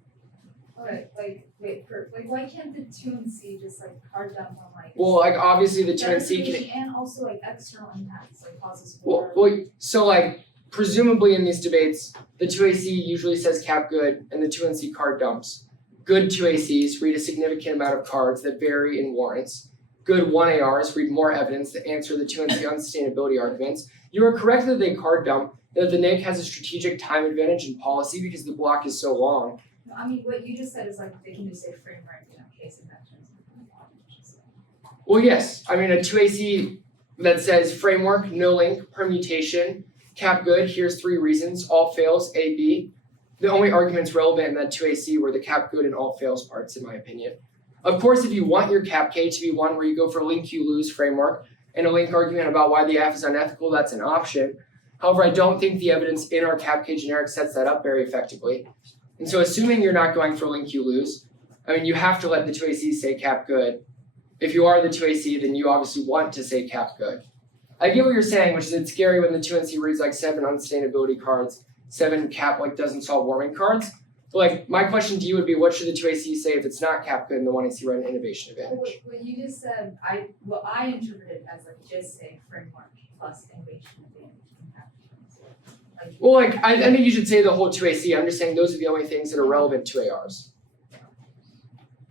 Alright, why can't the 2NC just like carve down more like? Well, like obviously the 2NC can. And also like external impacts like causes Well, war. so like presumably in these debates, the 2AC usually says cap good and the 2NC card dumps. Good 2ACs read a significant amount of cards that vary in warrants. Good 1ARs read more evidence that answer the 2NC unsustainability arguments. You are correct that they card dump, that the NIC has a strategic time advantage in policy because the block is so long. No, I mean, what you just said is like they can just say framework, case infections. Well, yes. I mean, a 2AC that says framework, no link, permutation, cap good, here's 3 reasons, alt fails, A, B. The only arguments relevant in that 2AC were the cap good and alt fails parts, in my opinion. Of course, if you want your cap K to be one where you go for link you lose framework and a link argument about why the F is unethical, that's an option. However, I don't think the evidence in our cap K generic sets that up very effectively. And so assuming you're not going for link you lose, I mean, you have to let the 2AC say cap good. If you are the 2AC, then you obviously want to say cap good. I get what you're saying, which is it's scary when the 2NC reads like 7 unsustainability cards, 7 cap like doesn't solve warming cards. But like my question to you would be, what should the 2AC say if it's not cap good and the 1AC run an innovation advantage? What you just said, I interpreted as like just say framework plus innovation advantage. Well, like I think you should say the whole 2AC. I'm just saying those are the only things that are relevant to ARs.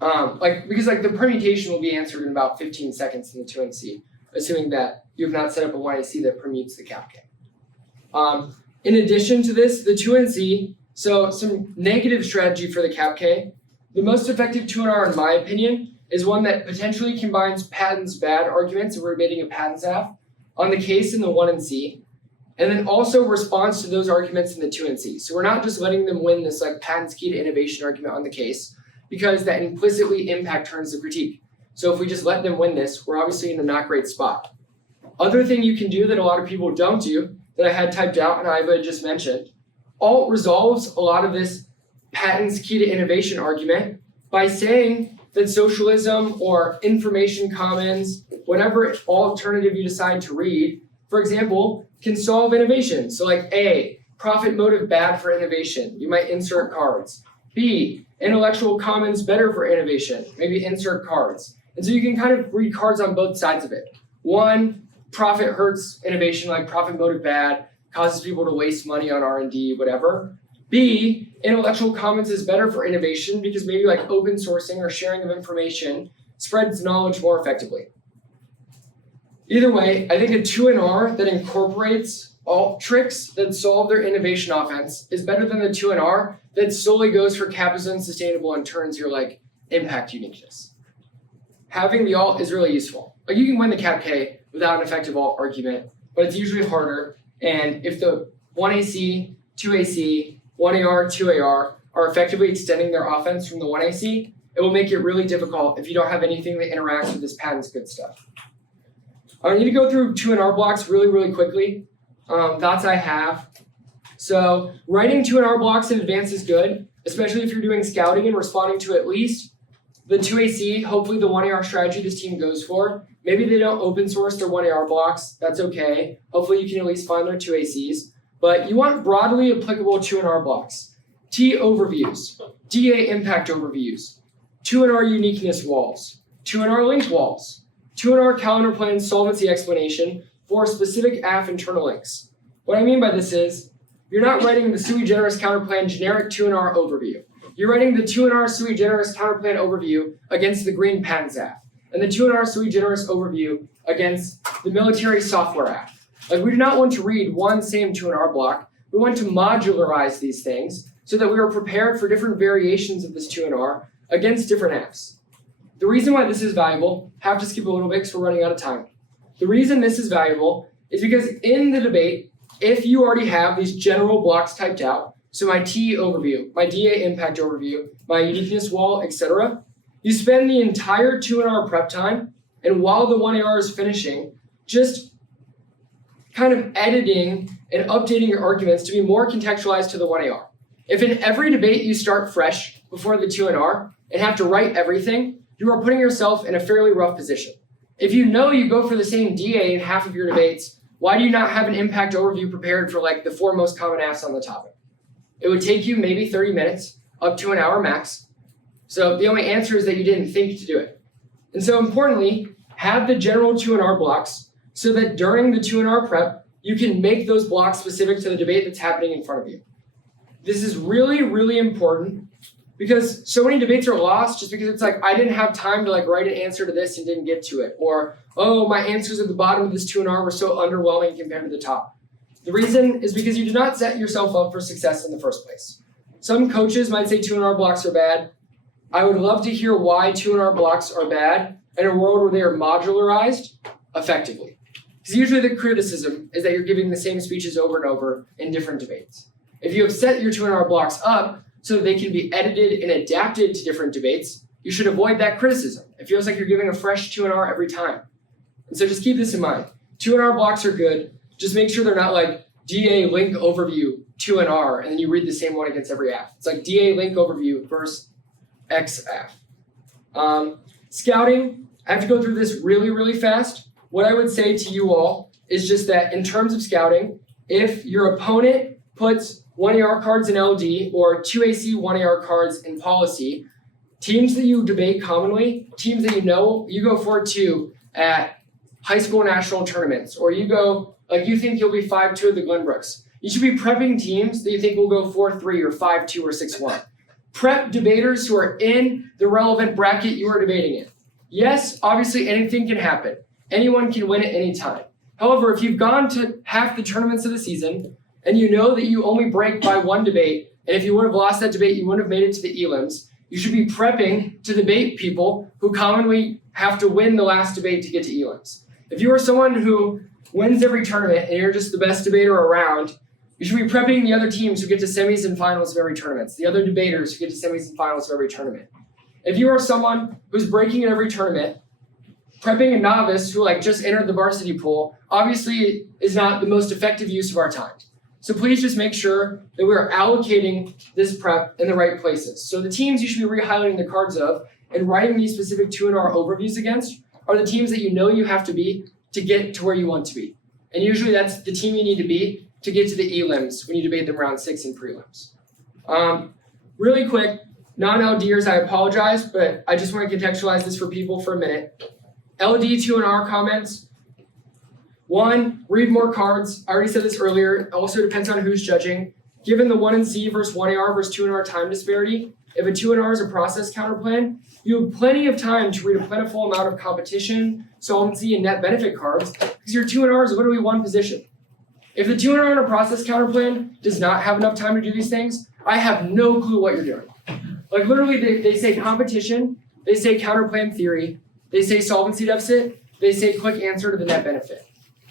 Because like the permutation will be answered in about 15 seconds in the 2NC, assuming that you have not set up a 1AC that permutes the cap K. In addition to this, the 2NC, so some negative strategy for the cap K. The most effective 2NR, in my opinion, is one that potentially combines patents bad arguments if we're debating a patents F on the case in the 1 and C, and then also responds to those arguments in the 2 and C. So we're not just letting them win this like patents key to innovation argument on the case, because that implicitly impact turns the critique. So if we just let them win this, we're obviously in a not great spot. Other thing you can do that a lot of people don't do that I had typed out and Iva just mentioned, alt resolves a lot of this patents key to innovation argument by saying that socialism or information commons, whatever alternative you decide to read, for example, can solve innovation. So like A, profit motive bad for innovation. You might insert cards. B, intellectual commons better for innovation. Maybe insert cards. And so you can kind of read cards on both sides of it. One, profit hurts innovation, like profit motive bad, causes people to waste money on R&D, whatever. B, intellectual commons is better for innovation because maybe like open sourcing or sharing of information spreads knowledge more effectively. Either way, I think a 2NR that incorporates alt tricks that solve their innovation offense is better than the 2NR that solely goes for capitalism, sustainable, and turns your like impact uniqueness. Having the alt is really useful. Like you can win the cap K without an effective alt argument, but it's usually harder. And if the 1AC, 2AC, 1AR, 2AR are effectively extending their offense from the 1AC, it will make it really difficult if you don't have anything that interacts with this patent's good stuff. I need to go through 2NR blocks really quickly. Thoughts I have. So writing 2NR blocks in advance is good, especially if you're doing scouting and responding to at least the 2AC, hopefully the 1AR strategy this team goes for. Maybe they don't open source their 1AR blocks. That's okay. Hopefully you can at least find their 2ACs. But you want broadly applicable 2NR blocks. T overviews, DA impact overviews, 2NR uniqueness walls, 2NR link walls, 2NR counterplans solvency explanation for specific AF internal links. What I mean by this is, you're not writing the sui generis counterplan generic 2NR overview. You're writing the 2NR sui generis counterplan overview against the green patents AF, and the 2NR sui generis overview against the military software AF. Like we do not want to read one same 2NR block. We want to modularize these things so that we are prepared for different variations of this 2NR against different apps. The reason why this is valuable, have to skip a little bit because we're running out of time. The reason this is valuable is because in the debate, if you already have these general blocks typed out, so my T overview, my DA impact overview, my uniqueness wall, etc., you spend the entire 2NR prep time, and while the 1AR is finishing, just kind of editing and updating your arguments to be more contextualized to the 1AR. If in every debate you start fresh before the 2NR and have to write everything, you are putting yourself in a fairly rough position. If you know you go for the same DA in half of your debates, why do you not have an impact overview prepared for like the 4 most common apps on the topic? It would take you maybe 30 minutes, up to an hour max. So the only answer is that you didn't think to do it. And so importantly, have the general 2NR blocks so that during the 2NR prep, you can make those blocks specific to the debate that's happening in front of you. This is really important because so many debates are lost just because it's like, I didn't have time to like write an answer to this and didn't get to it. Or, oh, my answers at the bottom of this 2NR were so underwhelming compared to the top. The reason is because you did not set yourself up for success in the first place. Some coaches might say 2NR blocks are bad. I would love to hear why 2NR blocks are bad in a world where they are modularized effectively. Because usually the criticism is that you're giving the same speeches over and over in different debates. If you have set your 2NR blocks up so that they can be edited and adapted to different debates, you should avoid that criticism. It feels like you're giving a fresh 2NR every time. And so just keep this in mind. 2NR blocks are good. Just make sure they're not like DA link overview 2NR, and then you read the same one against every AF. It's like DA link overview versus X AF. Scouting, I have to go through this really fast. What I would say to you all is just that in terms of scouting, if your opponent puts 1AR cards in LD or 2AC 1AR cards in policy, teams that you debate commonly, teams that you know, you go 4-2 at high school national tournaments, or you go, like you think you'll be 5-2 at the Glenbrooks. You should be prepping teams that you think will go 4-3 or 5-2 or 6-1. Prep debaters who are in the relevant bracket you are debating in. Yes, obviously anything can happen. Anyone can win at any time. However, if you've gone to half the tournaments of the season and you know that you only break by one debate, and if you would have lost that debate, you wouldn't have made it to the elims, you should be prepping to debate people who commonly have to win the last debate to get to elims. If you are someone who wins every tournament and you're just the best debater around, you should be prepping the other teams who get to semis and finals of every tournament, the other debaters who get to semis and finals of every tournament. If you are someone who's breaking in every tournament, prepping a novice who just entered the varsity pool obviously is not the most effective use of our time. So please just make sure that we are allocating this prep in the right places. So the teams you should be re-highlighting the cards of and writing these specific 2NR overviews against are the teams that you know you have to be to get to where you want to be. And usually that's the team you need to be to get to the elims when you debate them round 6 in prelims. Really quick, non-LDers, I apologize, but I just want to contextualize this for people for a minute. LD 2NR comments. 1, read more cards. I already said this earlier. It also depends on who's judging. Given the 1NC versus 1AR versus 2NR time disparity, if a 2NR is a process counterplan, you have plenty of time to read a plentiful amount of competition, solvency, and net benefit cards because your 2NR is literally one position. If the 2NR in a process counterplan does not have enough time to do these things, I have no clue what you're doing. Literally, they say competition, they say counterplan theory, they say solvency deficit, they say quick answer to the net benefit.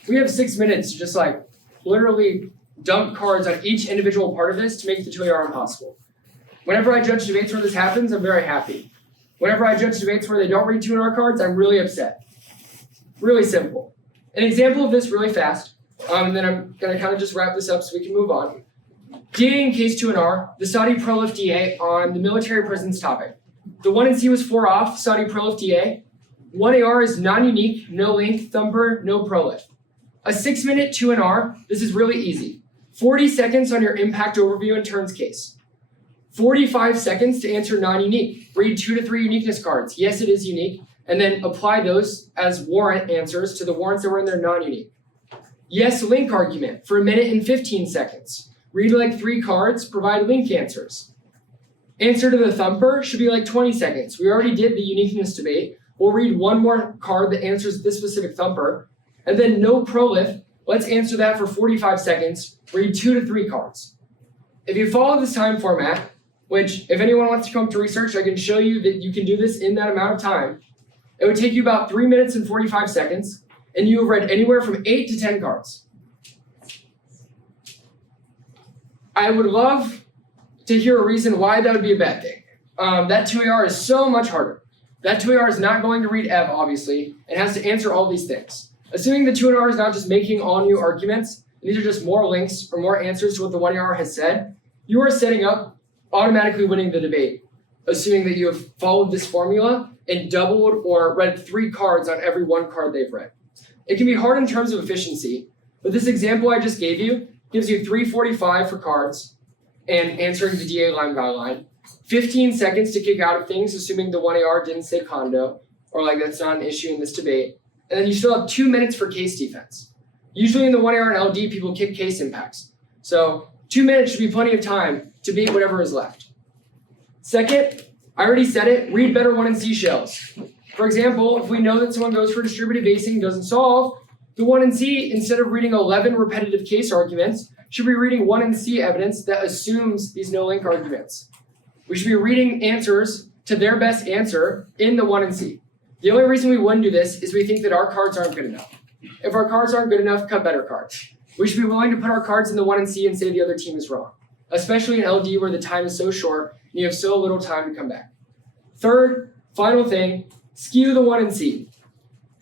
We have 6 minutes to just literally dump cards on each individual part of this to make the 2AR impossible. Whenever I judge debates where this happens, I'm very happy. Whenever I judge debates where they don't read 2NR cards, I'm really upset. Really simple. An example of this really fast, and then I'm going to kind of just wrap this up so we can move on. DA in case 2NR, the Saudi Pro-Lift DA on the military prisons topic. The 1NC was 4 off, Saudi Pro-Lift DA. 1AR is non-unique, no link, thumper, no pro-lift. A 6-minute 2NR, this is really easy. 40 seconds on your impact overview and turns case. 45 seconds to answer non-unique. Read 2 to 3 uniqueness cards. Yes, it is unique. And then apply those as warrant answers to the warrants that were in their non-unique. Yes, link argument for 1 minute and 15 seconds. Read 3 cards, provide link answers. Answer to the thumper should be 20 seconds. We already did the uniqueness debate. We'll read 1 more card that answers this specific thumper. And then no pro-lift, let's answer that for 45 seconds. Read 2 to 3 cards. If you follow this time format, which if anyone wants to come to research, I can show you that you can do this in that amount of time. It would take you about 3 minutes and 45 seconds, and you have read anywhere from 8 to 10 cards. I would love to hear a reason why that would be a bad thing. That 2AR is so much harder. That 2AR is not going to read EV, obviously. It has to answer all these things. Assuming the 2NR is not just making all new arguments, and these are just more links or more answers to what the 1AR has said, you are setting up automatically winning the debate, assuming that you have followed this formula and doubled or read 3 cards on every 1 card they've read. It can be hard in terms of efficiency, but this example I just gave you gives you 3:45 for cards and answering the DA line by line, 15 seconds to kick out of things, assuming the 1AR didn't say condo, or that's not an issue in this debate, and then you still have 2 minutes for case defense. Usually in the 1AR and LD, people kick case impacts. So 2 minutes should be plenty of time to beat whatever is left. Second, I already said it, read better 1NC shells. For example, if we know that someone goes for distributive basing and doesn't solve, the 1NC, instead of reading 11 repetitive case arguments, should be reading 1NC evidence that assumes these no-link arguments. We should be reading answers to their best answer in the 1NC. The only reason we wouldn't do this is we think that our cards aren't good enough. If our cards aren't good enough, cut better cards. We should be willing to put our cards in the 1NC and say the other team is wrong, especially in LD where the time is so short and you have so little time to come back. Third, final thing, skew the 1NC.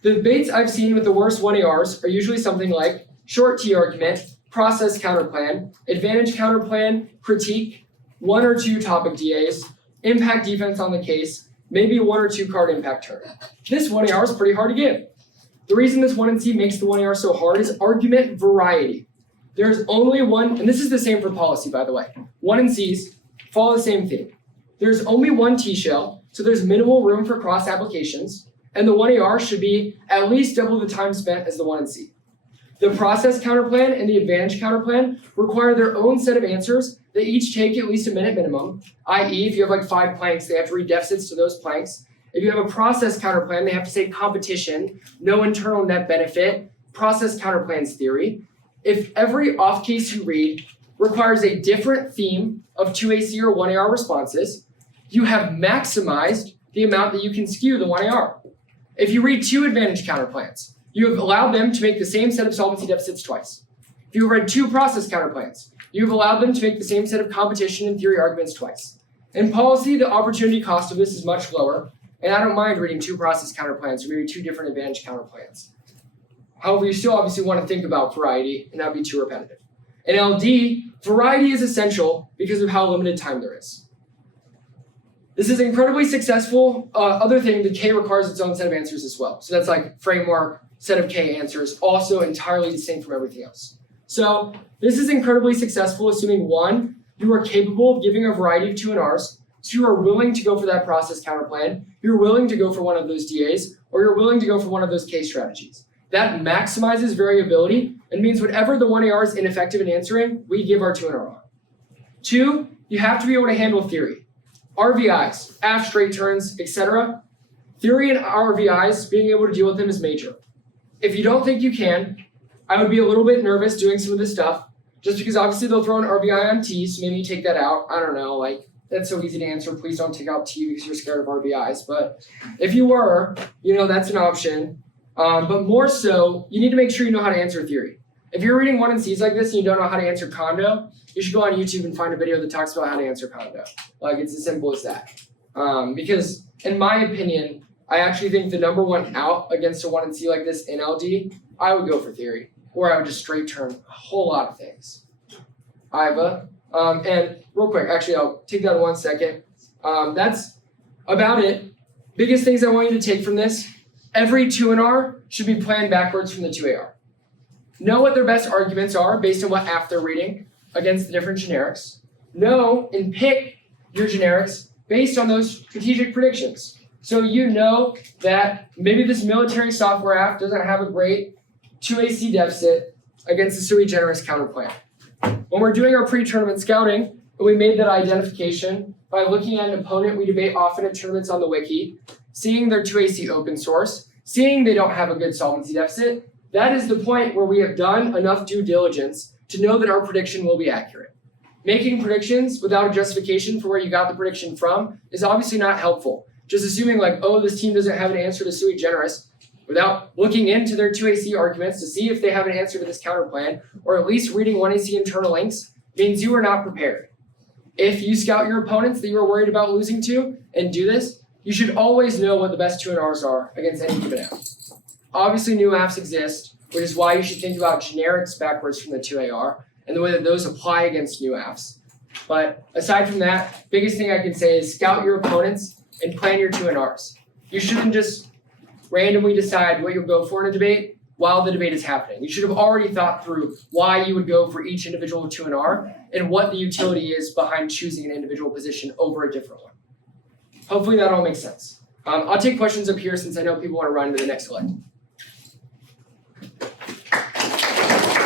The debates I've seen with the worst 1ARs are usually something like short T argument, process counterplan, advantage counterplan, critique, 1 or 2 topic DAs, impact defense on the case, maybe 1 or 2 card impact turn. This 1AR is pretty hard to give. The reason this 1NC makes the 1AR so hard is argument variety. There's only one, and this is the same for policy, by the way. 1NCs follow the same theme. There's only 1 T-shell, so there's minimal room for cross applications, and the 1AR should be at least double the time spent as the 1NC. The process counterplan and the advantage counterplan require their own set of answers that each take at least a minute minimum, i.e. if you have 5 planks, they have to read deficits to those planks. If you have a process counterplan, they have to say competition, no internal net benefit, process counterplans theory. If every off case you read requires a different theme of 2AC or 1AR responses, you have maximized the amount that you can skew the 1AR. If you read 2 advantage counterplans, you have allowed them to make the same set of solvency deficits twice. If you read 2 process counterplans, you have allowed them to make the same set of competition and theory arguments twice. In policy, the opportunity cost of this is much lower, And I don't mind reading 2 process counterplans or maybe 2 different advantage counterplans. However, you still obviously want to think about variety and not be too repetitive. In LD, variety is essential because of how limited time there is. This is incredibly successful. Other thing, the K requires its own set of answers as well. So that's like framework, set of K answers, also entirely distinct from everything else. So this is incredibly successful, assuming 1, you are capable of giving a variety of 2 and R's. So you are willing to go for that process counterplan, you're willing to go for one of those DAs, or you're willing to go for one of those K strategies. That maximizes variability and means whatever the 1AR is ineffective in answering, we give our 2 and R on. 2, you have to be able to handle theory. RVIs, aft straight turns, etc. Theory and RVIs, being able to deal with them is major. If you don't think you can, I would be a little bit nervous doing some of this stuff, just because obviously they'll throw an RVI on T, so maybe you take that out. I don't know, like, that's so easy to answer. Please don't take out T because you're scared of RVIs. But if you were, that's an option. But more so, you need to make sure you know how to answer theory. If you're reading 1 and C's like this and you don't know how to answer condo, you should go on YouTube and find a video that talks about how to answer condo. Like, it's as simple as that. Because in my opinion, I actually think the number 1 out against a 1 and C like this in LD, I would go for theory, or I would just straight turn a whole lot of things. IVA. And real quick, actually, I'll take that in 1 second. That's about it. Biggest things I want you to take from this: every 2 and R should be planned backwards from the 2AR. Know what their best arguments are based on what aft they're reading against the different generics. Know and pick your generics based on those strategic predictions. So you know that maybe this military software app doesn't have a great 2AC deficit against the sui generis counterplan. When we're doing our pre-tournament scouting, we made that identification by looking at an opponent we debate often at tournaments on the wiki, seeing their 2AC open source, seeing they don't have a good solvency deficit. That is the point where we have done enough due diligence to know that our prediction will be accurate. Making predictions without a justification for where you got the prediction from is obviously not helpful. Just assuming like, oh, this team doesn't have an answer to sui generis, without looking into their 2AC arguments to see if they have an answer to this counterplan, or at least reading 1AC internal links, means you are not prepared. If you scout your opponents that you are worried about losing to and do this, you should always know what the best 2 and R's are against any given app. Obviously, new apps exist, which is why you should think about generics backwards from the 2AR and the way that those apply against new apps. But aside from that, biggest thing I can say is scout your opponents and plan your 2 and R's. You shouldn't just randomly decide what you'll go for in a debate while the debate is happening. You should have already thought through why you would go for each individual 2 and R and what the utility is behind choosing an individual position over a different one. Hopefully that all makes sense. I'll take questions up here since I know people want to run to the next select.